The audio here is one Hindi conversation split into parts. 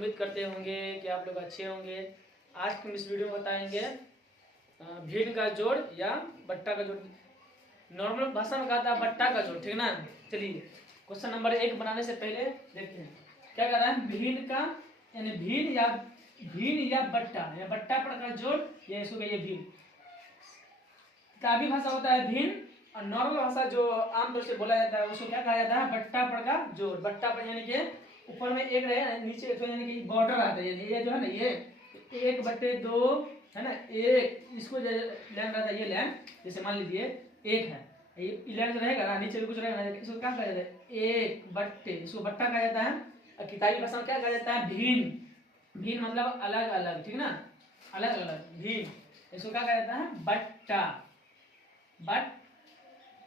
उम्मीद करते होंगे कि आप लोग अच्छे होंगे। आज हम इस वीडियो में बताएंगे भीड़ का जोड़ या बट्टा का जोड़। नॉर्मल भाषा में कहा था बट्टा का जोड़, ठीक ना। चलिए क्वेश्चन नंबर 1 बनाने से पहले देखते हैं क्या कर रहा है। भीड़ का यानी भीड़ या बट्टा पर का जोड़, ये इसको कहिए भीड़। काव्य भाषा होता है भीड़ और नॉर्मल भाषा जो आमतौर से बोला जाता है उसको क्या कहा जाता है, बट्टा पर का जोड़। बट्टा पर यानी कि ऊपर में एक रहे, नीचे एक यानी कि बॉर्डर आता है, यानी ये जो है ना ये 1/2 है ना। एक इसको लैंड रहता है, ये लैंड जैसे मान लीजिए एक है, ये लैंड रहेगा ना, नीचे भी कुछ रहेगा ना, इसको क्या कहा जाता है, एक बट्टे, इसको बट्टा कहा जाता है। और किताबी भाषा में क्या कहा जाता है, भीन मतलब अलग अलग, ठीक ना, अलग अलग भीन, इसको क्या कहा जाता है, बट्टा,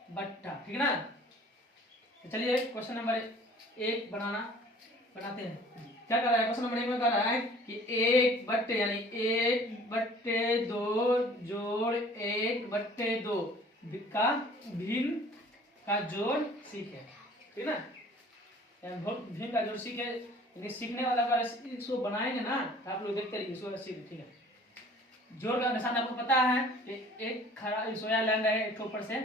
बट्टा, ठीक ना। तो चलिए क्वेश्चन नंबर 1 बनाते हैं। क्या कर रहा है क्वेश्चन नंबर 1 में, कर रहा है कि 1/, यानी 1/2 जोड़ 1/2 का भिन्न का जोड़ सीखे, ठीक ना। भिन्न का जोड़ सीखे, लेकिन सीखने वाला का इसको बनाएंगे ना तो आप लोग देखते रहिए, इसको सीखे, ठीक है। जोड़ का निशान आपको पता है कि एक खड़ा सोया लैंड है, एक ऊपर से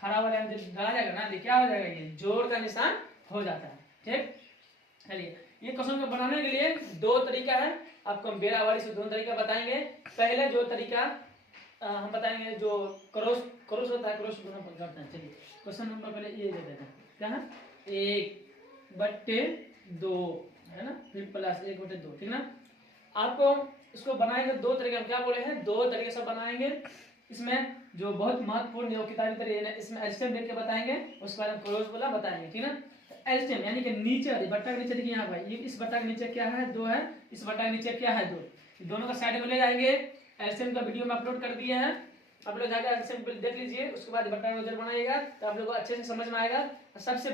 खड़ा हुआ लैंड जब डाला जाएगा ना, क्या हो जाएगा, ये जोड़ का निशान हो जाता है, ठीक। चलिए ये क्वेश्चन को बनाने के लिए 2 तरीका है, आपको हम बेरावारी से 2 तरीका बताएंगे। पहले जो तरीका हम बताएंगे जो क्रॉस होता है, क्रॉस करते हैं। चलिए क्वेश्चन नंबर पहले ये दे देते हैं, क्या है, 1/2 है ना, फिर प्लस 1/2, ठीक ना। आपको इसको बनाएंगे 2 तरीके, हम क्या बोले हैं, 2 तरीके से बनाएंगे। इसमें जो बहुत महत्वपूर्ण जो किताबी तरीके है, इसमें एलसीएम देख के बताएंगे, उसके बाद हम क्रॉस वाला बताएंगे, ठीक ना। एलसीएम यानी कि नीचे बट्टा के नीचे, देखिए यहाँ भाई, ये इस बट्टा के नीचे क्या है, 2 है, इस बट्टा के नीचे क्या है, 2, दोनों का साइड में ले जाएंगे। एलसीएम का वीडियो में अपलोड कर दिए हैं, आप लोग जाकर एलसीएम देख लीजिए, उसके बाद बट्टा का जोड़ बनाइएगा तो आप लोग को अच्छे से समझ में आएगा। सबसे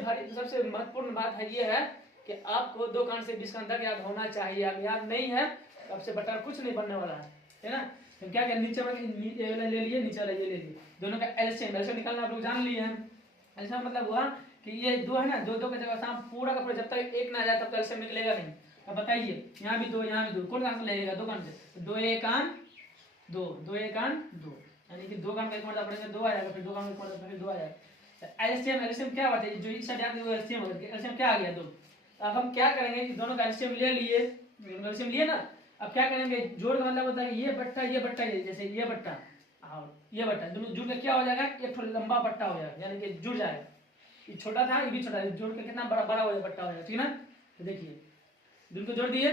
महत्वपूर्ण बात है ये है कि आपको 2 कान से 20 का अंदर याद होना चाहिए। अगर याद नहीं है तो आपसे बट्टा कुछ नहीं बनने वाला है ना। तो क्या करें, नीचे वाले ले लिए, नीचे वाले ये ले लिए, दोनों का एलसीएम निकालना आप लोग जान लिए हैं। एलसीएम मतलब हुआ कि ये 2 है ना, 2 की जगह शाम पूरा का पूरा, जब तक 1 ना आ जाए तब तक एलसीएम निकलेगा नहीं। अब बताइए, यहाँ भी 2, यहाँ भी 2, कौन कान से लगेगा, 2 कान से, 2 1 कान 2, 2 1 कान 2, यानी कि 2 कान का एक मतलब पड़ेगा 2 आ जाएगा, फिर 2 कान का एक मतलब फिर 2 आ जाएगा। एलसीएम क्या बात है, जो इस साइड आती है वो एलसीएम क्या आ गया, 2। अब हम क्या करेंगे कि दोनों का एलसीएम ले लिए ना। अब क्या करेंगे, जोड़ का मतलब होता है ये बट्टा ये, जैसे ये बट्टा और ये बट्टा दोनों जुड़ के क्या हो जाएगा, एक लंबा बट्टा हो जाएगा, यानी कि जुड़ जाएगा। ये छोटा था, ये भी छोटा है, जोड़ के कितना बड़ा हो जाएगा, बट्टा हो जाएगा, ठीक ना। तो देखिए दोनों को जोड़ दिए,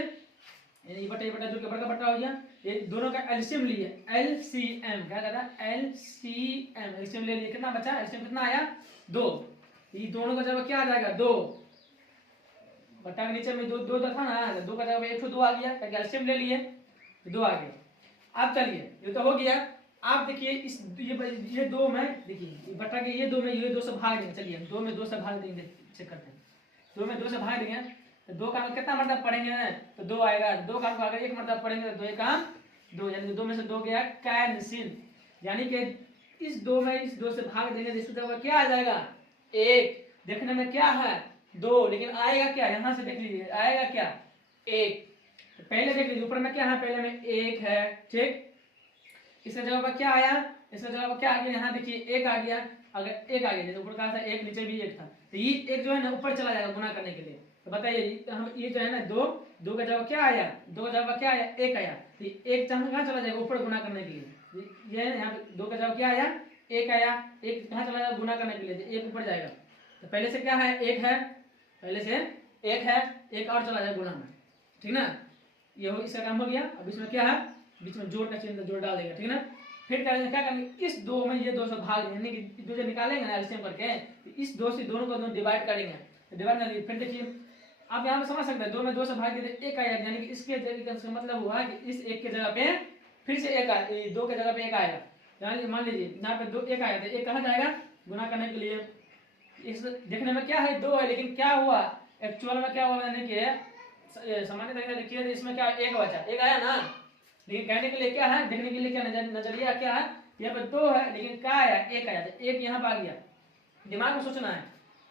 ये बट्टा जोड़ के बड़ा बट्टा हो गया। ये दोनों का एलसीएम लिए, एलसीएम क्या कहता है, एलसीएम ले लिए, कितना बचा, एलसीएम कितना आया, 2। ये दोनों का जगह क्या आ जाएगा, 2, बट्टा के नीचे में 2 था ना, 2 का जगह 1/2 आ गया, एलसीएम ले लिए 2 आ गया। अब चलिए ये तो हो गया। आप देखिए इस ये 2 में, देखिए बट्टा के ये 2 में, ये 2 से भाग देंगे। चलिए हम 2 में 2 से भाग देंगे, चेक करते हैं। 2 में 2 से भाग देंगे तो 2 का कितना मतलब पढ़ेंगे तो 2 आएगा। 2 का अगर 1 मतलब पढ़ेंगे तो 2 का 2, यानी 2 में से 2 गया कैंसिल, यानी कि इस 2 में इस 2 से भाग देंगे तो इसका जवाब क्या आ जाएगा, 1। देखने में क्या है 2, लेकिन आएगा क्या, यहाँ से देख लीजिए आएगा क्या, 1। तो पहले देख लीजिए ऊपर में क्या है, पहले में 1 है, ठीक। इसका जवाब क्या आया, इसका जवाब क्या आ गया, यहाँ देखिए 1 आ गया। अगर 1 आ गया, जैसे ऊपर कहा था 1, नीचे भी 1 था, तो ये 1 जो है ना ऊपर चला जाएगा गुना करने के लिए। तो बताइए हम ये जो है ना 2 का जवाब क्या आया, 2 का जवाब क्या आया, 1 आया। तो 1 कहाँ चला जाएगा, ऊपर गुना करने के लिए। ये है यहाँ पे 2 का जवाब क्या आया, 1 आया। 1 कहाँ चला जाएगा, गुना करने के लिए, 1 ऊपर जाएगा। तो पहले से क्या है, 1 है, पहले से 1 है, 1 और चला जाएगा गुना में, ठीक ना। ये हो, इसका काम हो गया। अब इसमें क्या है, बीच में जोड़ का चिन्ह, जोड़ डाल देगा, ठीक ना। फिर करेंगे क्या करेंगे, इस 2 में ये 2 से भाग देंगे, यानी कि 2 जो निकालेंगे ना एलसीएम करके, इस 2 से दोनों को डिवाइड करेंगे। तो डिवाइड कर, फिर देखिए आप यहाँ पे समझ सकते हैं, 2 में 2 से भाग देते 1 आया, यानी कि इसके जगह का मतलब हुआ कि इस 1 के जगह पे फिर से 1 आया, 2 के जगह पे 1 आएगा। यानी मान लीजिए यहाँ पे 2 1 आया था, 1 कहाँ जाएगा, गुना करने के लिए। इस देखने में क्या है, 2 है, लेकिन क्या हुआ एक्चुअल में क्या हुआ, यानी कि सामान्य तरीके से देखिए इसमें क्या 1 बचा, 1 आया ना। लेकिन कहने के लिए क्या है, देखने के लिए क्या नजरिया क्या है, यहाँ पे 2 है लेकिन क्या आया, 1 आया, तो 1 यहाँ पे आ गया। दिमाग में सोचना है,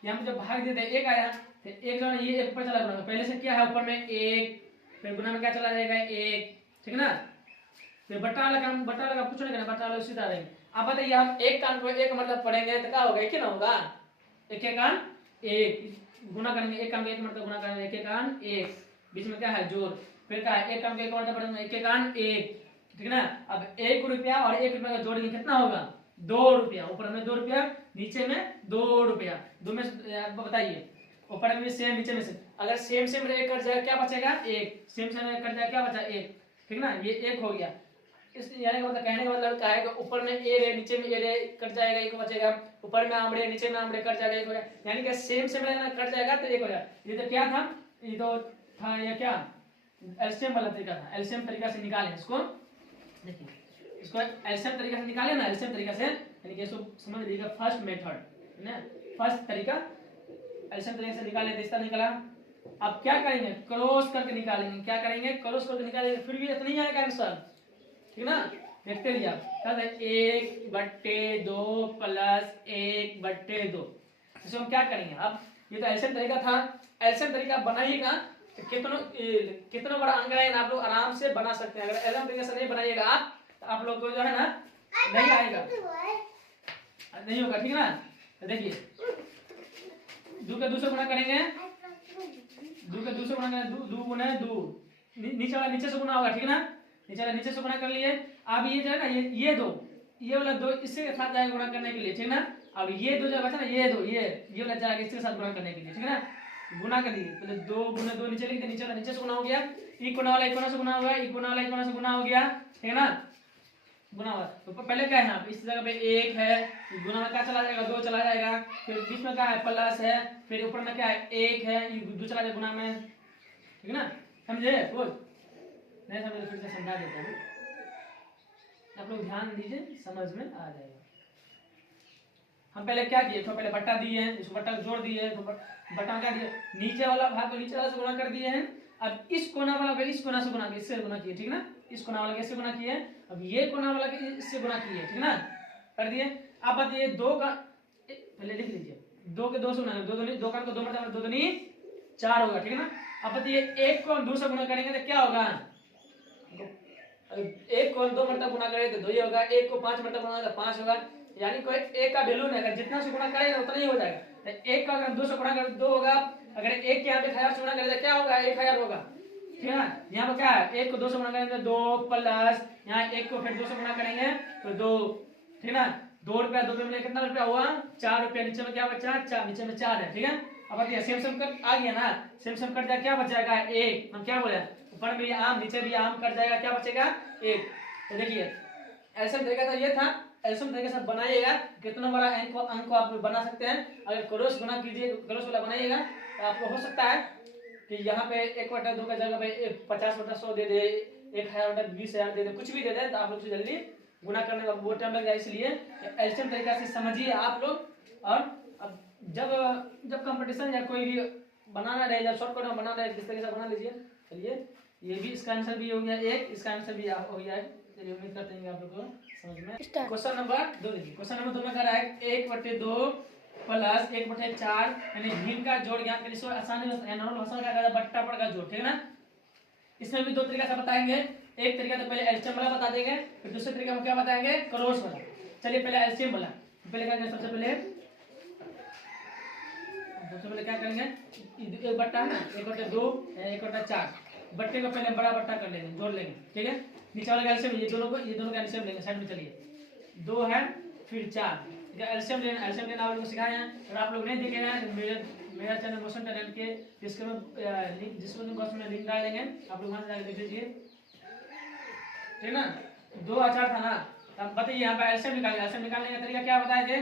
यहाँ पे जब भाग देते 1 आया तो 1 जो है ये 1 ऊपर चला गुना, पहले से क्या है ऊपर में 1, फिर गुना गुना में क्या चला जाएगा 1, ठीक है ना। फिर बटा लगा कुछ नहीं करना, बटा लगा सीधा रहेंगे। अब बताइए हम एक कान को एक मतलब पढ़ेंगे तो क्या होगा, एक ही ना होगा, एक एक कान एक, गुना करेंगे एक कान को एक मतलब गुना करेंगे, एक एक कान एक, बीच में क्या है जोड़, फिर क्या है एक कान को एक मतलब पढ़ेंगे, एक एक कान एक, ठीक है ना। अब 1 रुपया और 1 रुपया का जोड़ेंगे कितना होगा 2 रुपया, ऊपर में 2 रुपया नीचे में 2 रुपया, दो में बताइए ऊपर में सेम नीचे में सेम, अगर सेम सेम एक कट जाएगा क्या बचेगा 1, सेम सेम कट जाएगा क्या बचा 1, ठीक ना। ये 1 हो गया। इस यानी का मतलब कहने का मतलब क्या है कि ऊपर में ए रे नीचे में ए रे कट जाएगा 1 बचेगा, ऊपर में आमड़े नीचे में आमड़े कट जाएगा 1 हो जाएगा, यानी कि सेम सेम रहना कट जाएगा तो 1 हो जाएगा। ये तो क्या था, ये तो था ये क्या एलसीएम वाला तरीका था, एलसीएम तरीका से निकालें इसको, देखिए इसको एलसीएम तरीका से निकाले ना, एलसीएम तरीका से यानी कि इसको समझ लीजिएगा फर्स्ट मेथड है ना, फर्स्ट तरीका एलसीएम तरीके से निकाले तो इस तरह निकला। अब क्या करेंगे क्रॉस करके निकालेंगे, क्या करेंगे क्रॉस करके निकालेंगे, फिर भी इतना ही आएगा आंसर, ठीक ना। देखते रहिए आप क्या है 1/2 प्लस 1/2, इसको हम क्या करेंगे। अब ये तो एलसीएम तरीका था, एलसीएम तरीका बनाइएगा तो कितना बड़ा अंक है आप लोग आराम से बना सकते हैं। अगर एलसीएम तरीके से नहीं बनाइएगा आप तो आप लोग को जो है ना नहीं आएगा, नहीं होगा, ठीक है ना। तो देखिए 2 के 2 से गुणा करेंगे, 2 के 2 से गुणा करेंगे, 2 गुना 2, नीचे वाला नीचे से गुणा होगा, ठीक है ना, नीचे वाला नीचे से गुणा कर लिए। अब ये जो है ना ये 2 ये वाला 2 इससे साथ जाएगा गुणा करने के लिए, ठीक ना। अब ये 2 जो बचा ना ये 2 ये वाला जाएगा इसके साथ गुणा करने के लिए, ठीक है ना। गुणा कर लिए पहले 2 गुना 2 नीचे लिख दे, नीचे वाला नीचे से गुणा हो गया, एक कोना वाला एक कोना से गुणा हो गया, एक कोना वाला एक कोना से गुणा हो गया, ठीक है ना, गुना हुआ। तो पहले क्या है ना इस जगह पे 1 है, गुना में क्या चला जाएगा 2 चला जाएगा, फिर बीच में क्या है प्लस है, फिर ऊपर में क्या है 1 है, ये 2 चला जाएगा गुना में, ठीक है ना। समझे कुछ नहीं समझे तो फिर से समझा देता हूँ, आप लोग ध्यान दीजिए समझ में आ जाएगा। हम पहले क्या किए तो पहले बट्टा दिए हैं, इसको बट्टा जोड़ दिए हैं, तो बट्टा क्या दिए नीचे वाला भाग को नीचे वाला से गुणा कर दिए हैं। अब इस कोना वाला को इस कोना से गुणा किए, इससे गुणा किए, ठीक ना, इस कोना वाला के इससे गुणा किए, अब ये कोना वाला के इससे गुणा किए, ठीक ना, कर दिए। अब बताइए 2 का पहले लिख लीजिए, 2 के 2 से गुणा, 2 का 2 मतलब 2 दूनी 4 होगा, ठीक है ना। अब बताइए 1 को 2 से गुणा करेंगे तो क्या होगा, 1 को 2 मतलब गुणा करेंगे तो 2 ही होगा, 1 को 5 मतलब गुणा करेंगे तो 5 होगा, यानी कोई 1 का वैल्यू नहीं है, जितना से गुणा करेंगे उतना ही हो जाएगा। तो 1 का अगर 2 से गुणा करें 2 होगा, अगर 1 के यहाँ पे 1000 से गुणा करें तो क्या होगा 1000 होगा, ठीक है ना। यहाँ पर क्या है 1 को 2 से गुणा करेंगे तो 2 प्लस यहाँ 1 को फिर 2 से गुणा करेंगे तो 2, ठीक है ना। 2 रुपया 2 में कितना रुपया हुआ 4 रुपया, नीचे में क्या बचा 4, नीचे में 4 है, ठीक है। अब बताइए सेम सेम कट आ गया ना, सेम सेम कट जाएगा क्या बच जाएगा 1, हम क्या बोले ऊपर में आम नीचे भी आम कट जाएगा क्या बचेगा 1। तो देखिए ऐसा तरीका था, ये था एल्सियम तरीके से बनाइएगा, कितना बड़ा अंक को आप बना सकते हैं। अगर क्रॉस गुणा कीजिए क्रॉस वाला बनाइएगा तो आपको हो सकता है कि यहाँ पे 1/2 का जगह पे 50/100 दे दे, 1000/20,000 दे दे, कुछ भी दे दे, तो आप लोग से जल्दी गुणा करने का बहुत टाइम लग जाए, इसलिए एल्सियम तरीका से समझिए आप लोग। और अब जब कंपटीशन या कोई भी बनाना रहे, जब शॉर्टकट में बनाना रहे किस तरीके से बना लीजिए। चलिए ये भी इसका आंसर भी हो गया एक, इसका आंसर भी हो गया है। चलिए उम्मीद करते हैं आप लोग को समझ में। क्वेश्चन नंबर 2 देखिए, क्वेश्चन नंबर 2 में कह रहा है 1/2 प्लस 1/4 यानी भिन्न का जोड़ ज्ञात करिए। इसको आसानी में नॉर्मल भाषा में क्या कहता है बट्टा पड़ का जोड़, ठीक है ना। इसमें भी 2 तरीका से बताएंगे, एक तरीका तो पहले एलसीएम वाला बता देंगे, फिर दूसरे तरीका में क्या बताएंगे क्रॉस वाला। चलिए पहले एलसीएम वाला, पहले क्या करेंगे सबसे पहले क्या करेंगे 1 बट्टा है ना 1/2 1/4 बट्टे को पहले बड़ा बट्टा कर लेंगे, जोड़ लेंगे, ठीक है। नीचे वाला एलसीएम ये दोनों का एलसीएम लेंगे साइड में। चलिए 2 है फिर 4, ठीक है। एलसीएम लेना आप लोगों को सिखाए हैं, अगर आप लोग नहीं देखे हैं तो मेरा चैनल मोशन टैलेंट के डिस्क्रिप्शन में लिंक डाल देंगे, आप लोग वहां से जाकर देख लीजिए, ठीक ना। 2 और 4 था ना, अब बताइए यहाँ पे एलसीएम निकालेंगे। एलसीएम निकालने का तरीका क्या बताए थे,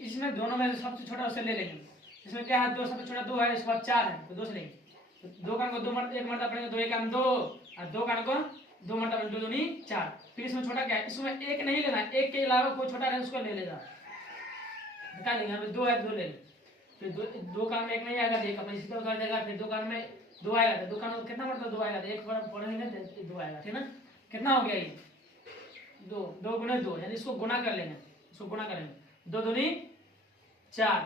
इसमें दोनों में सबसे छोटा उससे ले लेंगे। इसमें क्या है 2 सबसे छोटा 2 है, इसके बाद 4 है तो 2 से लेंगे। तो 2 का 1 मरतबा पड़ेगा, 2 1 2 और 2 का 2 मरतबा 2 दूनी 4। फिर इसमें छोटा क्या है, इसमें 1 नहीं लेना, 1 के अलावा कोई छोटा रहे उसको ले लेगा, निकाल लेंगे। यहाँ पे 2 है 2 ले लेंगे, फिर 2 कान में 1 नहीं आएगा तो 1 अपने सीधा उतार देगा, फिर 2 कान में 2 आएगा तो 2 कान में कितना पड़ता है 2 आएगा तो 1 पढ़ेंगे 2 आएगा, ठीक ना। कितना हो गया ये 2 गुना 2, यानी इसको गुना कर लेंगे, इसको गुना करेंगे 2 दूनी 4,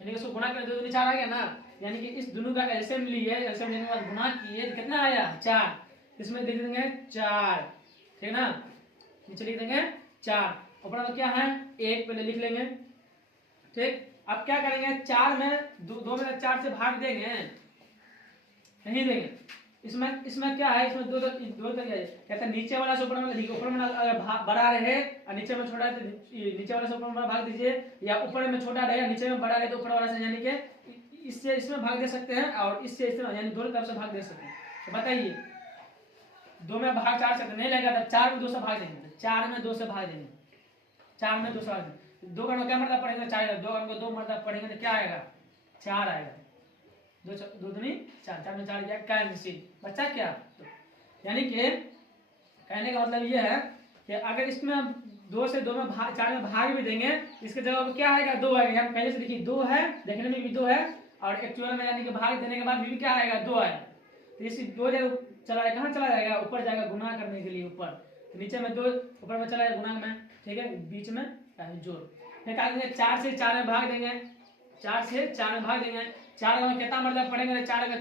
यानी इसको गुना करें 2 दूनी 4 आ गया ना। यानी कि इस दोनों का एलसीएम लिए, एलसीएम लेने के बाद गुना किए तो कितना आया 4, इसमें लिख देंगे 4, ठीक है ना, नीचे लिख देंगे 4, ऊपर में क्या है 1 पहले लिख लेंगे, ठीक। अब क्या करेंगे 4 में 2 में 4 से भाग देंगे, नहीं देंगे, इसमें क्या है, इसमें दो कहते हैं नीचे वाला से ऊपर में अगर बड़ा रहे और नीचे में छोटा है तो नीचे वाला से ऊपर में भाग दीजिए, या ऊपर में छोटा रहे नीचे में बड़ा रहे तो ऊपर वाला से, यानी कि इससे इसमें भाग दे सकते हैं और इससे इसमें, यानी दोनों तरफ से भाग दे सकते हैं। तो बताइए 2 में भाग 4 से नहीं लगेगा तो 4 में 2 से भाग देंगे, 4 में 2 से भाग देंगे, 4 में 2 से भाग देंगे, 2 का क्या मतलब पड़ेगा 4, 2 का 2 मतलब पड़ेंगे तो क्या आएगा 4 आएगा, 2 दूनी 4, 4 में 4 गया कैंसिल, बचा क्या। तो यानी कि कहने का मतलब ये है कि अगर इसमें 2 से 2 में 4 में भाग भी देंगे, इसके जगह क्या आएगा 2 आएगा, यहाँ पहले से देखिए 2 है, देखने में भी 2 है और एक्चुअल में यानी कि भाग देने के बाद भी क्या आएगा 2 आएगा, तो इसी 2 जगह चला जाएगा, कहाँ चला जाएगा ऊपर जाएगा गुना करने के लिए ऊपर, तो नीचे में 2 ऊपर में चला जाएगा गुना में, ठीक है, बीच में जोड़, फिर क्या करेंगे 4 से 4 में भाग देंगे, 4 से 4 में भाग देंगे, 4 में कितना मतलब पड़ेंगे, 4 का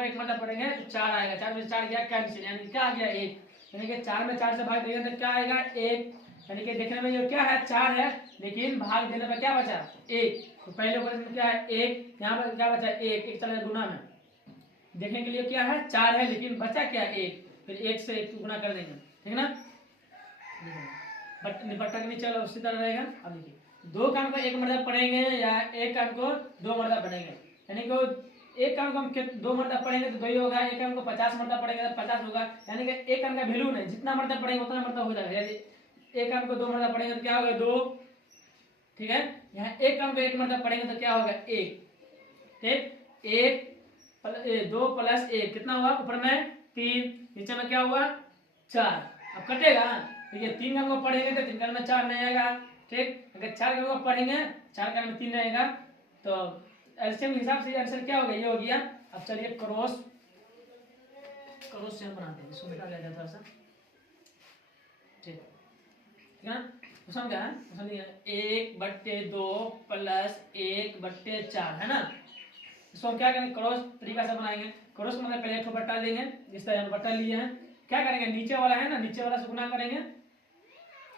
1 मतलब पड़ेंगे तो 4 आएगा, 4 में 4 गया कैंसिल, यानी क्या आ गया 1, यानी कि 4 में 4 से भाग देंगे तो क्या आएगा 1, यानी कि देखने में ये क्या है 4 है, लेकिन भाग देने पर क्या बचा 1, तो पहले ऊपर में क्या है 1, यहाँ पर क्या बचा 1 चला गुना में, देखने के लिए क्या है 4 है लेकिन बचा क्या 1, फिर 1 से 1 गुना कर देंगे, ठीक है ना, बट्टा के नीचे उसी तरह रहेगा। अब देखिए 2 काम को 1 मरतबा पढ़ेंगे या 1 काम को 2 मरतबा पढ़ेंगे, यानी कि 1 काम को हम 2 मरतबा पढ़ेंगे तो 2 ही होगा, 1 काम को 50 मरतबा पढ़ेंगे तो 50 होगा, यानी कि 1 काम का वैल्यू नहीं, जितना मरतबा पढ़ेंगे उतना मरतबा हो जाएगा, यानी 1 काम को 2 मरतबा पढ़ेंगे तो क्या होगा 2, ठीक है, यहाँ 1 काम को 1 मरतबा पढ़ेंगे तो क्या होगा 1, ठीक, 2 प्लस 1 कितना हुआ, ऊपर में 3, नीचे में क्या हुआ 4, अब कटेगा, ठीक है, 3 काम को पढ़ेंगे तो 3 काम में 4 नहीं आएगा, ठीक, अगर 4 काम को पढ़ेंगे 4 काम में 3 रहेगा, तो एलसीएम के हिसाब से आंसर क्या हो गया, ये हो गया। अब चलिए क्रॉस से हम बनाते हैं, इसको मिटा लिया जाए थोड़ा सा, ठीक है ना, उसमें क्या है, उसमें 1/2 प्लस 1/4 है ना, इसको हम क्या करेंगे क्रॉस तरीका से बनाएंगे, क्रॉस मतलब पहले एक बट्टा लेंगे, जिस तरह हम बट्टा लिए हैं, क्या करेंगे नीचे वाला है ना, नीचे वाला से गुना करेंगे,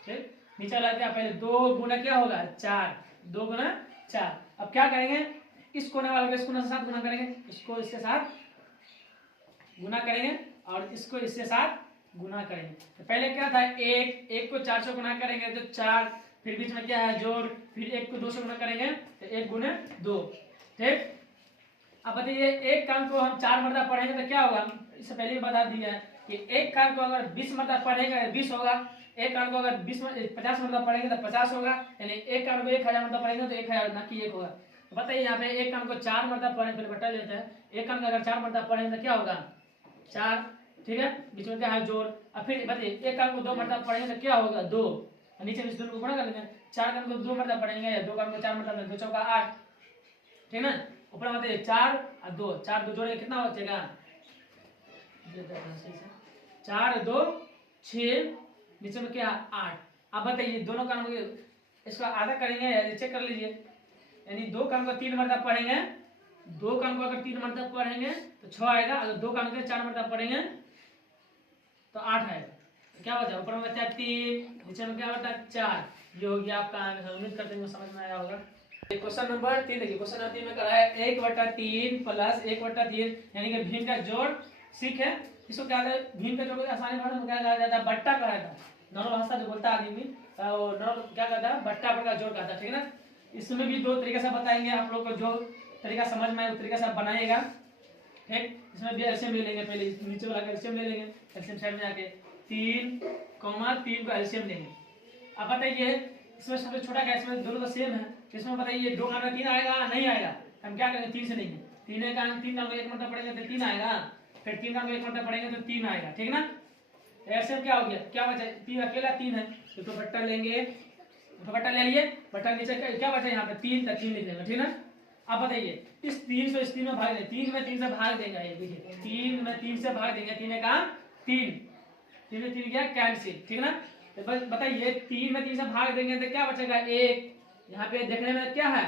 ठीक, नीचे वाला क्या पहले 2 गुना क्या होगा 4, 2 गुना 4, अब क्या करेंगे इस कोने वाले को इस कोने के साथ गुना करेंगे, इसको इसके साथ गुना करेंगे और इसको इसके साथ गुना करेंगे, तो पहले क्या था 1 को 4 से गुना करेंगे तो 4, फिर बीच में क्या है जोड़, फिर 1 को 2 से गुना करेंगे तो 1 गुने 2, ठीक। अब बताइए 1 काम को हम 4 मरतबा पढ़ेंगे तो क्या होगा, इससे पहले भी बता दिया है कि 1 काम को अगर 20 मरतबा पढ़ेंगे 20 होगा, 1 काम को अगर 50 मरतबा पढ़ेंगे तो 50 होगा, यानी 1 काम को 1000 मरतबा पढ़ेंगे तो 1000 ना कि 1 होगा। तो बताइए यहाँ पे 1 काम को 4 मरतबा पढ़ेंगे, फिर बटा लेते हैं, 1 काम को अगर 4 मरतबा पढ़ेंगे तो क्या होगा 4, ठीक है, बीच में क्या है जोड़, अब फिर बताइए 1 काम को 2 मरतबा पढ़ेंगे तो क्या होगा 2, नीचे इस दोनों को गुणा कर लेंगे, 4 काम को 2 मरतबा पढ़ेंगे या 2 काम को 4 मरतबा, 2 चौका 8, ठीक ना, ऊपर बताइए 4 और 2, 4 2 जोड़ेंगे कितना बचेगा 4 2 6, नीचे में क्या 8। अब बताइए दोनों काम को इसका आधा करेंगे, चेक कर लीजिए, यानी 2 काम को 3 मरतबा पढ़ेंगे, 2 काम को अगर 3 मरतबा पढ़ेंगे तो 6 आएगा, अगर 2 काम को 4 मरतबा पढ़ेंगे तो 8 आएगा, क्या बचा ऊपर में बचा 3, नीचे में क्या बचा 4, ये हो गया आपका आंसर। उम्मीद करते हैं समझ में आया होगा। क्वेश्चन नंबर 3 देखिए, क्वेश्चन नंबर 3 में करा है 1/3 प्लस 1/3 यानी कि भिन्न का जोड़ सीख है, इसको क्या है भिन्न का जोड़ आसानी भाषा में क्या कहा जाता है बट्टा कहा जाता है, नॉर्मल भाषा जो बोलता है आदमी वो नॉर्मल क्या कहता है बट्टा का जोड़ कहता है, ठीक है ना। इसमें भी 2 तरीके से बताएंगे, आप लोग को जो तरीका समझ में आए उस तरीके से आप बनाइएगा, ठीक। इसमें भी एलसीएम ले लेंगे, पहले नीचे वाला का एलसीएम ले लेंगे, एलसीएम साइड में जाके 3, 3 का एलसीएम लेंगे। अब बताइए इसमें सबसे छोटा क्या, इसमें दोनों का सेम है, इसमें बताइए 2 का 3 आएगा नहीं आएगा, हम क्या करेंगे 3 से लेंगे, 3 का 1 मरतबा पढ़ेंगे तो 3 आएगा, फिर 3 का 1 मरतबा पढ़ेंगे तो 3 आएगा, ठीक ना। ऐसे क्या हो गया, क्या बचा 3 अकेला 3 है तो बट्टा लेंगे, बट्टा ले लिए, बट्टा नीचे क्या बचा यहाँ पे 3 तक 3 लिख देंगे, ठीक ना। अब बताइए इस 3 से इस 3 में भाग देंगे, 3 में 3 से भाग देंगे, ये देखिए 3 में 3 से भाग देंगे, 3 का 3, 3 में 3 गया कैंसिल, ठीक ना। तो बस बताइए 3 में 3 से भाग देंगे तो क्या बचेगा 1, यहाँ पे देखने में क्या है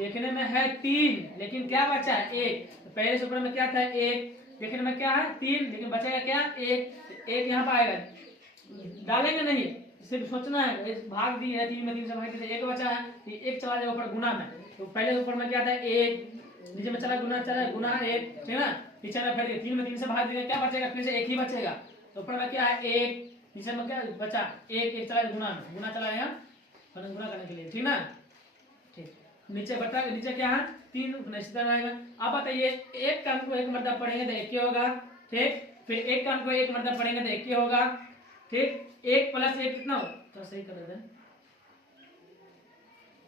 देखने में है 3 लेकिन क्या बचा है 1। तो पहले सूत्र में क्या था 1, देखने में क्या है 3 लेकिन बचेगा क्या 1। 1 यहाँ पर आएगा, डालेंगे नहीं, सिर्फ सोचना है। भाग दी है 3 में 3 से भाग दी, 1 बचा है, 1 चला जाएगा ऊपर गुना में। तो पहले ऊपर में क्या था 1, नीचे में चला गुना 1, ठीक है ना। नीचे में फिर 3 में 3 से भाग देंगे, क्या बचेगा फिर से 1 ही बचेगा। तो ऊपर में क्या है 1, नीचे में क्या बचा 1 चला गुना में, गुना चला यहाँ गुना करने के लिए, ठीक ना। ठीक, नीचे बटा, नीचे क्या है 3 इसी तरह रहेगा। अब बताइए एक का को 1 मरतबा पढ़ेंगे तो 1 ही होगा, ठीक। फिर एक का को 1 मरतबा पढ़ेंगे तो 1 ही होगा, ठीक। 1 प्लस 1 कितना हो, तो सही कर देते हैं।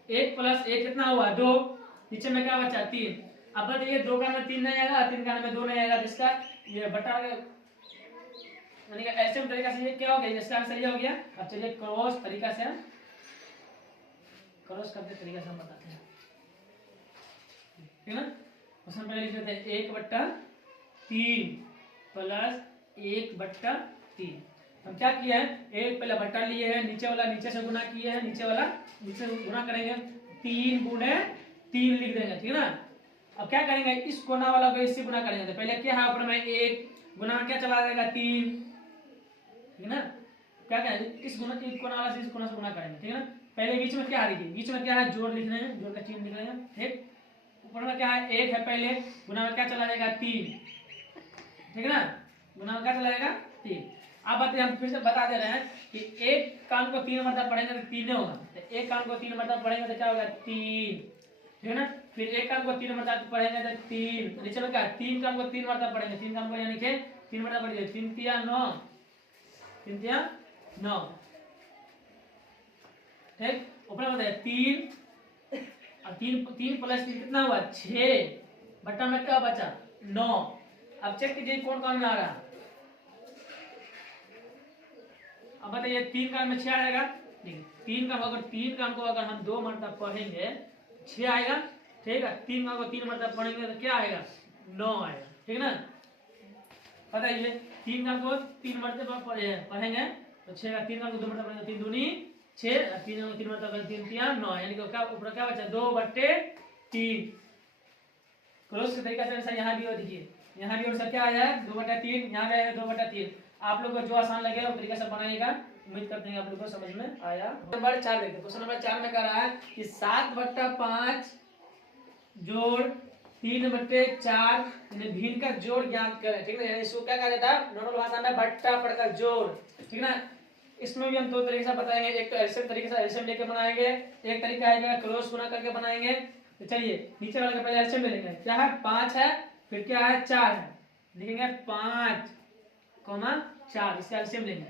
1 प्लस 1 कितना हुआ 2, नीचे में क्या बचा 3। अब बताइए 2 का में 3 नहीं आएगा, 3 का में 2 नहीं आएगा, जिसका ये बटा यानी कि ऐसे तरीका से ये क्या हो गया, इसका सही हो गया। अब चलिए क्रॉस तरीका से, क्रॉस करते तरीका से हम बताते हैं, ठीक है ना। क्वेश्चन पहले लिख लेते हैं 1/3 प्लस 1/3। हम क्या किया है, एक पहले बट्टा लिए है, नीचे वाला नीचे से गुना किए हैं, नीचे वाला नीचे से गुना करेंगे, 3 गुणे 3 लिख देंगे, ठीक है ना। अब क्या करेंगे, इस कोना वाला को इससे गुना करेंगे। तो पहले क्या है ऊपर में 1 गुना क्या चला जाएगा 3, ठीक है ना। क्या करेंगे, इस गुना की कोना वाला से इस कोना से गुना करेंगे, ठीक है ना। पहले बीच में क्या आ रही है, बीच में क्या है जोड़ लिख रहे हैं, जोड़ का चिन्ह लिख रहे हैं, ठीक। ऊपर में क्या है 1 है, पहले गुना में क्या चला जाएगा 3, ठीक है ना, गुना में क्या चला जाएगा 3। अब बताइए हम फिर से बता दे रहे हैं कि एक कान को 3 मरतबा पढ़ेंगे तो 3 होगा, तो एक कान को 3 मरतबा पढ़ेंगे तो क्या होगा 3, ठीक है ना। फिर एक कान को 3 मरतबा पढ़ेंगे तो 3, नीचे में क्या 3 कान को 3 मरतबा पढ़ेंगे, 3 कान को यानी कि 3 मरतबा पढ़िए, 3 तिया 9, 3 तिया 9, ठीक। ऊपर में बताइए 3 और 3 प्लस 3 कितना हुआ 6, बट्टा में क्या बचा 9। अब चेक कीजिए कौन कौन में आ रहा है। अब बताइए 3 का में 6 आएगा, देखिए 3 का अगर 3 का को अगर हम 2 मरतबा पढ़ेंगे 6 आएगा, ठीक है। 3 का को 3 मरतबा पढ़ेंगे तो क्या आएगा 9 आएगा, ठीक है ना। बताइए 3 का को 3 मरतबा पढ़ेंगे तो 6 का 3 का को 2 मरतबा पढ़ेंगे, 3 दूनी 6 और 3 का 3 मरतबा 3 तिया 9, यानी कि क्या ऊपर क्या बचा 2/3। क्लोज के तरीका से ऐसा यहाँ भी हो, देखिए यहाँ भी और क्या आया है 2/3, यहाँ भी है 2/3। आप लोग को जो आसान लगे वो तरीका से बनाइएगा, उम्मीद करते हैं आप लोग को समझ में आया। नंबर 4 देखते हैं, क्वेश्चन नंबर 4 में कह रहा है कि 7/5 जोड़ 3/4 भिन्न का जोड़ ज्ञात करें, ठीक है। यानी इसको क्या कहा जाता है नॉर्मल भाषा में बट्टा पढ़कर जोड़, ठीक है ना। इसमें भी हम 2 तरीके से बताएंगे, एक तो ऐसे तरीके से एलसीएम लेके बनाएंगे, एक तरीका है क्रॉस गुना करके बनाएंगे। तो चलिए नीचे वाले का पहले एलसीएम ले लेंगे, क्या है 5 है, फिर क्या है 4 है, लिखेंगे 5, 4, इसका एलसीएम लेंगे।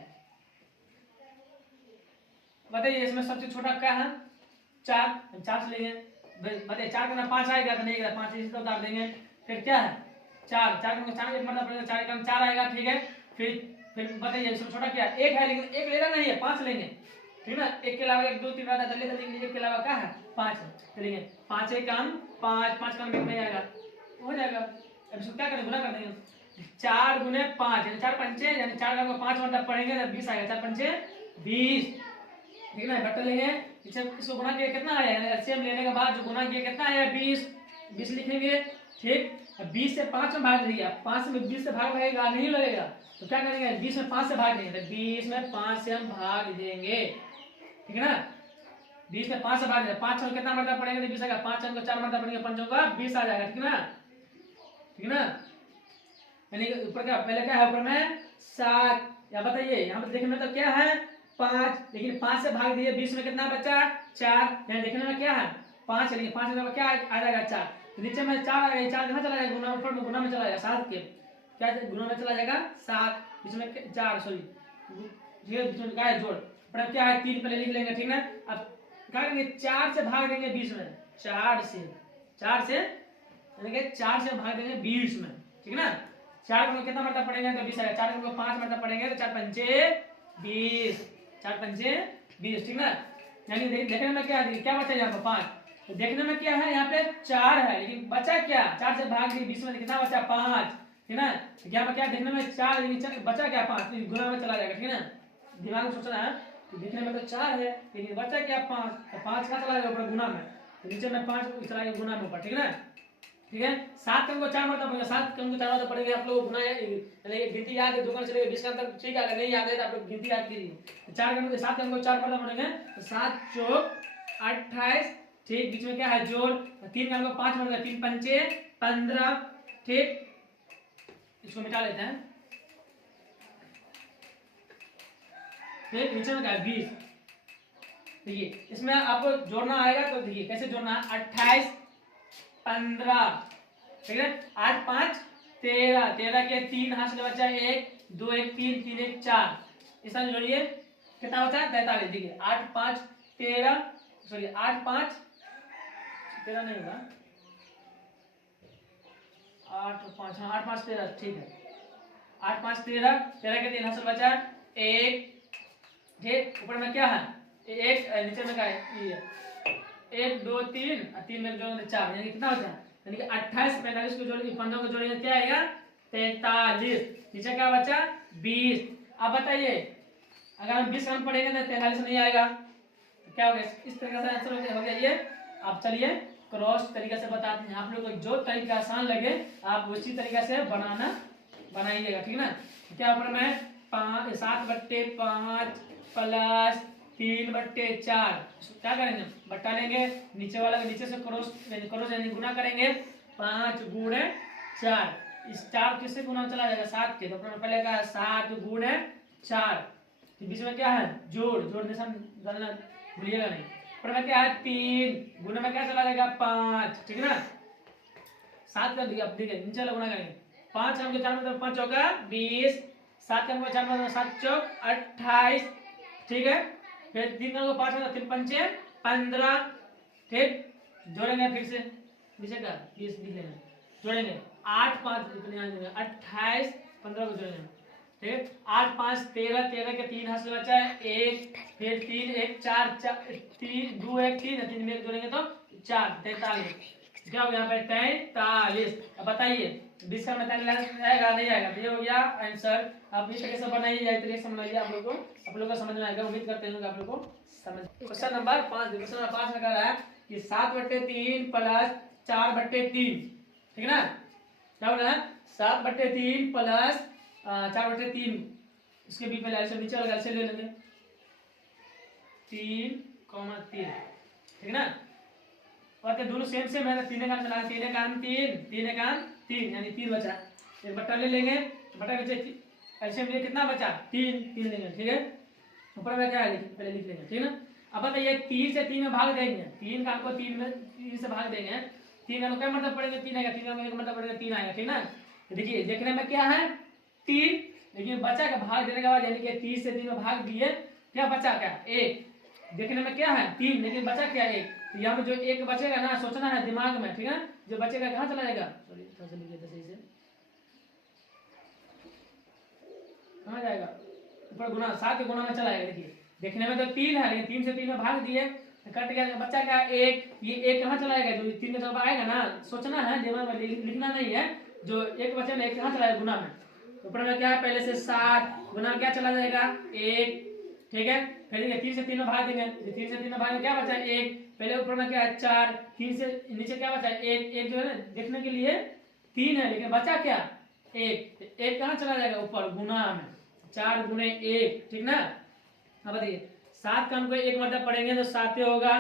बताइए इसमें सबसे छोटा क्या है 4, 4 से लेंगे। बताइए 4 का 5 आएगा तो नहीं आएगा, 5 इसी तरह उतार देंगे। फिर क्या है 4, 4 का 4 एक मतलब पड़ेगा, 4 का 4 आएगा, ठीक है। फिर बताइए इसमें छोटा क्या है 1 है, लेकिन 1 लेना नहीं है 5 लेंगे, ठीक है ना। 1 के अलावा 1 2 3 आता है, 1 के अलावा क्या है 5 है, चलेंगे 5 1 काम 5, 5 काम नहीं आएगा, हो जाएगा। अब इसको क्या करें गुना कर देंगे, 4 गुने 5 यानी 4 पंचे, यानी 4 का 5 मतलब पढ़ेंगे तो 20 आएगा, 4 पंचे 20, ठीक है ना। बट्टा लेंगे, इसको गुना किया कितना आया, यानी एलसीएम लेने के बाद जो गुना किया कितना आया 20 लिखेंगे, ठीक। 20 से 5 में भाग दीजिए, 5 में 20 से भाग लगेगा नहीं लगेगा, तो क्या करेंगे 20 में 5 से भाग देंगे, तो 20 में 5 से हम भाग देंगे, ठीक है ना। 20 में 5 से भाग देंगे, 5 में कितना मरतबा पढ़ेंगे तो 20 आएगा, 5 को 4 मरतबा पढ़ेंगे 5 का 20 आ जाएगा, ठीक है ना, ठीक है ना। यानी ऊपर क्या पहले क्या है ऊपर में 7, या बताइए यहाँ पर देखने में तो क्या है 5, लेकिन 5 से भाग दिए 20 में कितना बचा 4, यहाँ देखने में क्या है 5 है, लेकिन 5 में क्या आ जाएगा 4, तो नीचे में 4 आ गया, 4 कहाँ चला जाएगा गुना, ऊपर में गुना में चला जाएगा 7 के, क्या गुना में चला जाएगा 7, बीच में 4 सॉरी, ठीक है, बीच में क्या है जोड़, पर क्या है 3 पहले लिख लेंगे, ठीक है। अब क्या करेंगे 4 से भाग देंगे 20 में, 4 से यानी कि 4 से भाग देंगे 20 में, ठीक है ना। 4 को कितना मरतबा पढ़ेंगे तो 20 आएगा, 4 को 5 मरतबा पढ़ेंगे तो 4 पंचे 20, 4 पंचे 20, ठीक ना। यानी देखने में क्या है, क्या बचा यहाँ पर 5, तो देखने में क्या है यहाँ पे 4 है, लेकिन बचा क्या 4 से भाग दिए 20 में कितना बचा 5, ठीक ना। यहाँ पर क्या देखने में 4 लेकिन बचा क्या 5, तो गुना में चला जाएगा, ठीक है ना। दिमाग में सोचना है कि देखने में तो 4 है लेकिन बचा क्या 5, तो 5 का चला जाएगा ऊपर गुना में, तो नीचे में 5 चला के गुना में ऊपर, ठीक है ना। ठीक है, 7 का हमको 4 मरतबा पड़ेगा, 7 का हमको 4 मरतबा पड़ेगा। आप लोग गुना यानी गिनती याद है, दुकान चलेगा 20 का अंतर, ठीक है। अगर नहीं याद है तो आप लोग गिनती याद कीजिए। 4 का 7 का हमको 4 मरतबा पड़ेगा, तो 7 चौक 28, ठीक। बीच में क्या है जोड़, 3 का हमको 5 मरतबा, 3 पंचे 15, ठीक। इसको मिटा लेते हैं, ठीक। नीचे में क्या है 20। देखिए इसमें आपको जोड़ना आएगा, तो देखिए कैसे जोड़ना है, 28 15, ठीक है। 8 5 13, 13 के 3 हाथ से बचा 1 2 1 3 3 1 4, इस तरह जोड़िए कितना बचा 43। देखिए 8 5 13, सॉरी 8 5 13 नहीं होगा, 8 5, हाँ 8 5 13, ठीक है। 8 5 13, 13 के 3 हाथ से बचा 1, ठीक। ऊपर में क्या है 1, नीचे में क्या है ये 1 2 3 और 3 में जोड़ेंगे 4, यानी कितना होता है, यानी कि 28 45 को जोड़ेंगे 15 को जोड़ेंगे क्या आएगा 43। नीचे क्या बचा 20। अब बताइए अगर हम 20 कम पढ़ेंगे तो 43 नहीं आएगा, तो क्या हो गया, इस तरीके से आंसर हो गया ये। अब चलिए क्रॉस तरीके से बताते हैं, आप लोग को जो तरीका आसान लगे आप उसी तरीके से बनाइएगा, ठीक है ना। क्या ऊपर में 7/5 प्लस 3/4, क्या करेंगे बट्टा लेंगे, नीचे वाला के नीचे से क्रॉस यानी गुना करेंगे, 5 गुणे 4। इस 4 किससे गुना चला जाएगा 7 के, तो पहले का 7 गुणे 4, तो बीच में क्या है जोड़ निशान डालना भूलिएगा नहीं। पर में क्या है 3 गुना में क्या चला जाएगा 5, ठीक है ना। 7 का अब देखिए नीचे वाला गुना करेंगे, 5 हमके 4 मतलब 5 चौका 20, 7 का हमको 4 मतलब 7 चौक 28, ठीक है। फिर 3 का 5 मतलब 3 पंचे 15, ठीक। जोड़ेंगे फिर से नीचे का 20 लिख लेंगे, जोड़ेंगे 8 5 28 15 को जोड़ेंगे, ठीक। 8 5 13, 13 के 3 हाथ से बचा है 1, फिर 3 1 4 3 2 1 3 3 में जोड़ेंगे तो 4 43, क्या हो गया यहाँ पे 43। अब बताइए 20 का 43 आएगा नहीं आएगा, तो ये हो गया आंसर। आप इस तरीके से बनाइए, इस तरीके से बनाइए, आप लोग को समझ में आएगा, उम्मीद करते हैं आप लोग को समझ। क्वेश्चन नंबर 5, क्वेश्चन नंबर 5 में कह रहा है कि 7/3 प्लस 4/3, ठीक है ना। क्या बोल रहा है 7/3 प्लस 4/3, इसके बीच में एलसीएम नीचे वाला एलसीएम ले लेंगे 3, 3, ठीक है ना। और क्या दोनों सेम है, 3 का चला 3 का 3 यानी 3 बचा, एक बट्टा ले लेंगे, बट्टा के एलसीएम लिए कितना बचा 3 लेंगे, ठीक है। ऊपर में क्या है पहले लिख लेंगे, ठीक है ना। अब बताइए 3 से 3 में भाग देंगे, 3 का हमको 3 से भाग देंगे, 3 का क्या मतलब पड़ेगा 3 आएगा, 3 का मतलब पड़ेगा 3 आएगा, ठीक ना। देखिए देखने में क्या है 3, लेकिन बचा का भाग देने के बाद यानी कि 30 से 3 में भाग दिए, क्या बचा क्या 1, देखने में क्या है 3 लेकिन बचा क्या 1, तो यहाँ पे जो 1 बचेगा ना सोचना है दिमाग में, ठीक है। जो बचेगा कहाँ चला जाएगा, सॉरी थोड़ा सा लिखिए सही से, कहाँ जाएगा ऊपर गुना 7 के गुना में चला जाएगा। देखिए देखने में तो 3 है, लेकिन 3 से 3 में भाग दिए तो कट गया, बच्चा क्या 1, ये 1 कहाँ चला जाएगा, जो 3 के तरफ आएगा ना सोचना है दिमाग में, लिखना नहीं है। जो 1 बचे ना 1 कहाँ चला जाएगा गुना में, ऊपर में क्या है पहले से 7 गुना में क्या चला जाएगा 1, ठीक है। फिर 3 से 3 में भाग देंगे, 3 से 3 में भाग क्या बचा 1, पहले ऊपर में क्या है 4, 3 से नीचे क्या बचा 1 जो है ना देखने के लिए 3 है, लेकिन बचा क्या 1 कहाँ चला जाएगा ऊपर गुना में, 4 गुणे 1, ठीक ना। अब बताइए 7 का हमको 1 मरतबा पढ़ेंगे तो 7 होगा,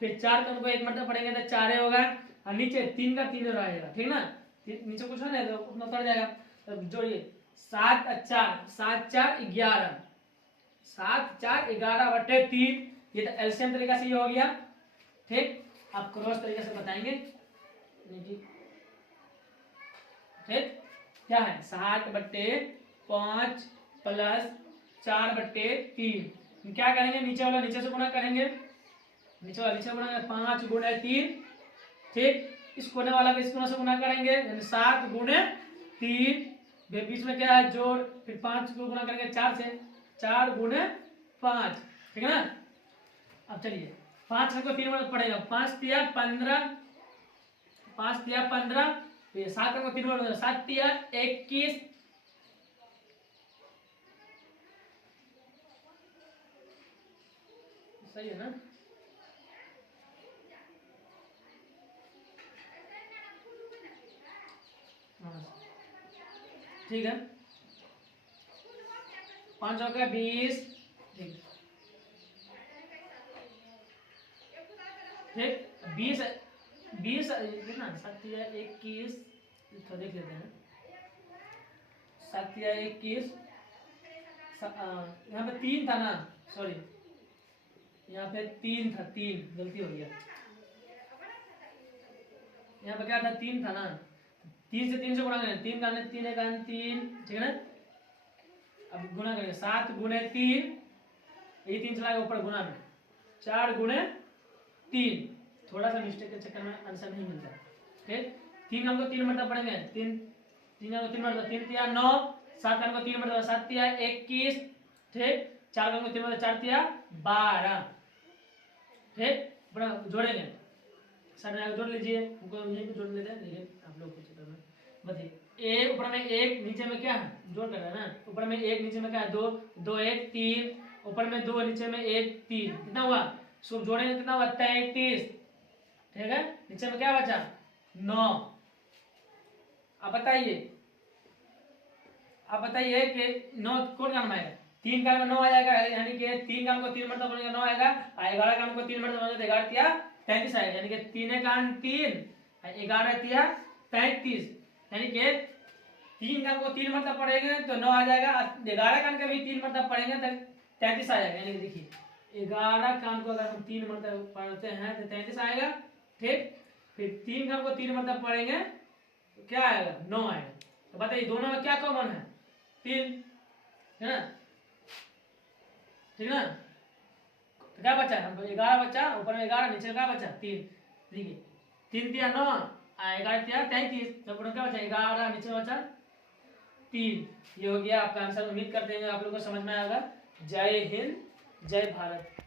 फिर 4 का हमको 1 मरतबा पढ़ेंगे तो 4 होगा, और नीचे 3 का 3 रहेगा, ठीक ना। नीचे कुछ है ना तो उतना उतर जाएगा, तो जोड़िए 7 4 7 4 11, 7 4 11/3, ये तो एलसीएम तरीका से ये हो गया, ठीक। आप क्रॉस तरीके से बताएंगे, ठीक। क्या है 60/5 प्लस 4/3, क्या करेंगे नीचे वाला नीचे से गुना करेंगे, नीचे वाला नीचे गुना 5 गुणे 3, ठीक। इस कोने वाला इस कोने से गुना करेंगे यानी 7 गुणे 3, बीच में क्या है जोड़, फिर 5 को गुना करेंगे 4 से, 4 गुणे 5, ठीक है ना। अब चलिए 5 को 3 बार पड़ेगा, 5 तिया 15, 5 तिया 15, तो 7 को 3 बार 7 तिया 21, सही है ना। ठीक है, 5 चौका 20, ठीक, 20 कितना 7 या 21, तो देख लेते हैं, 7 या 21, यहाँ पे 3 था ना, सॉरी यहाँ पे 3 था, 3 गलती हो गया, यहाँ पे क्या था 3 था ना, 3 से 3 से गुणा करें, 3 का 3 है 3, ठीक है ना। अब गुणा करेंगे 7 गुणे 3, ये 3 चला गया ऊपर गुणा में, 4 गुणे 3, थोड़ा सा मिस्टेक के चक्कर में आंसर नहीं मिलता, ठीक। 3 हमको 3 मरतबा पढ़ेंगे, 3 हमको 3 मरतबा, 3 तिया 9, 7 हमको 3 मरतबा 7 तिया 21, ठीक, 4 हमको 3 मरतबा 4 तिया 12, ठीक। बड़ा जोड़ेंगे, सर जोड़ लीजिए, हमको यहीं पे जोड़ लेते हैं, लेकिन आप लोग को चित्र में बताइए, एक ऊपर में 1 नीचे में क्या है, जोड़ कर रहे हैं ना, ऊपर में 1 नीचे में क्या है 2, 2 1 3, ऊपर में 2 नीचे में 1 3, कितना हुआ, सब जोड़ेंगे कितना हुआ 33, ठीक है। नीचे में क्या बचा 9। अब बताइए कि 9 कौन काम आएगा, 3 का 9 आ जाएगा, यानी कि 3 का हमको 3 मरतबा बोलेंगे 9 आएगा, 11 का हमको 3 मरतबा बोलेंगे 11 तिया 33 आएगा, यानी कि 3 का 3, 11 तिया 35, यानी कि 3 का हमको 3 मरतबा पढ़ेंगे तो 9 आ जाएगा, 11 का भी 3 मरतबा पढ़ेंगे तो 33 आ जाएगा, यानी कि देखिए 11 का को अगर हम 3 मरतबा पढ़ते हैं तो 33 आएगा, ठीक। फिर 3 का हमको 3 मरतबा पढ़ेंगे तो क्या आएगा 9 आएगा। तो बताइए दोनों में क्या कॉमन है 3, है ना, ठीक ना। तो क्या बचा हमको 11 बचा, ऊपर में 11 नीचे क्या बचा 3, देखिए 3 तिया 9, 11 तिया 33, तो क्या बचा 11 नीचे बचा 3, ये हो गया आपका आंसर। उम्मीद करते हैं आप लोगों को समझ में आएगा। जय हिंद, जय भारत।